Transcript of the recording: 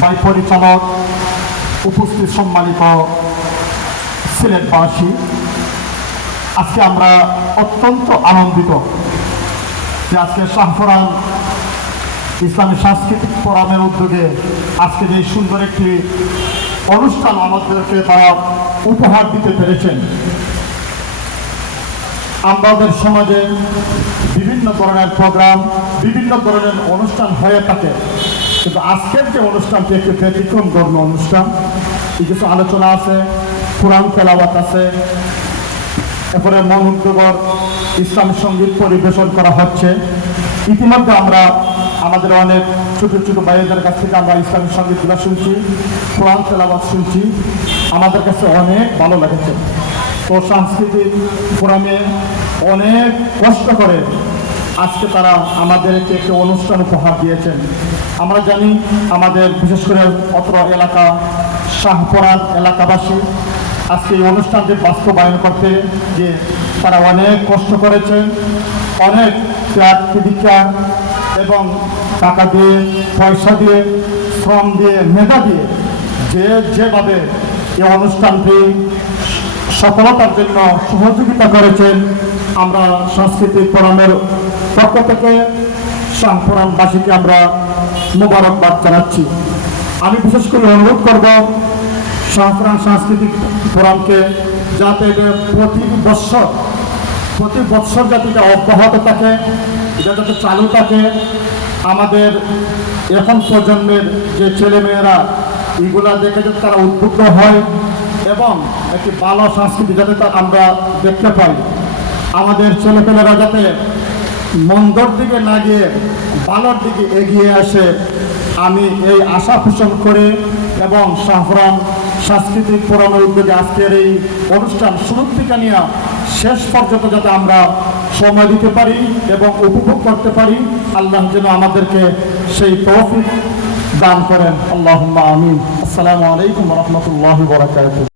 By পরিচালক, উপস্থিত সম্মানিত সিলেটবাসী, আজকে আমরা অত্যন্ত আনন্দিত যে আজকে শাহফরান ইসলামী সাংস্কৃতিক ফোরামের উদ্যোগে আজকে যে সুন্দর একটি অনুষ্ঠান আমাদেরকে তারা উপহার দিতে পেরেছেন। আমাদের সমাজে বিভিন্ন ধরনের প্রোগ্রাম, বিভিন্ন ধরনের অনুষ্ঠান হয়ে থাকে, কিন্তু আজকের যে অনুষ্ঠানটি একটি ব্যতিক্রম ধর্মী অনুষ্ঠান। কিছু আলোচনা আছে, কোরআন তেলাওয়াত আছে, এরপরে মনোমুগ্ধকর ইসলামী সঙ্গীত পরিবেশন করা হচ্ছে। ইতিমধ্যে আমরা আমাদের অনেক ছোট ছোট ভাইদের কাছ থেকে আমরা ইসলামী সঙ্গীতগুলো শুনছি, কোরআন তেলাওয়াত শুনছি, আমাদের কাছে অনেক ভালো লেগেছে। তো সাংস্কৃতিক ফোরামে অনেক কষ্ট করে আজকে তারা আমাদেরকে একটি অনুষ্ঠান উপহার দিয়েছেন। আমরা জানি আমাদের বিশেষ করে অত্র এলাকা শাহপরান এলাকাবাসী আজকে এই অনুষ্ঠানটি বাস্তবায়ন করতে যে তারা অনেক কষ্ট করেছেন, অনেক ত্যাগ প্রতিজ্ঞা এবং টাকা দিয়ে, পয়সা দিয়ে, শ্রম দিয়ে, মেধা দিয়ে যেভাবে এই অনুষ্ঠানটি সফলতার জন্য সহযোগিতা করেছেন, আমরা সাংস্কৃতিক ফোরামের পক্ষ থেকে শাহপরানবাসীকে আমরা মোবারকবাদ জানাচ্ছি। আমি বিশেষ করে অনুরোধ করব শাহপরান সাংস্কৃতিক ফোরামকে যাতে প্রতি বৎসর যাতে এটা অব্যাহত থাকে, এটা যাতে চালু থাকে। আমাদের এখন প্রজন্মের যে ছেলেমেয়েরা এগুলা দেখে যাতে তারা উদ্বুদ্ধ হয় এবং একটি ভালো সংস্কৃতি যাতে আমরা দেখতে পাই। আমাদের ছেলেপেলেরা যাতে মন্দর দিকে না গিয়ে ভালোর দিকে এগিয়ে আসে, আমি এই আশা পোষণ করে এবং শাহপরান সাংস্কৃতিক ফোরামের উদ্যোগে আজকের এই অনুষ্ঠান শুরু থেকে নিয়ে শেষ পর্যন্ত যাতে আমরা সময় দিতে পারি এবং উপভোগ করতে পারি, আল্লাহ যেন আমাদেরকে সেই তৌফিক দান করেন। আল্লাহুম্মা আমিন। আসসালামু আলাইকুম ওয়া রাহমাতুল্লাহি ওয়া বারাকাতুহু।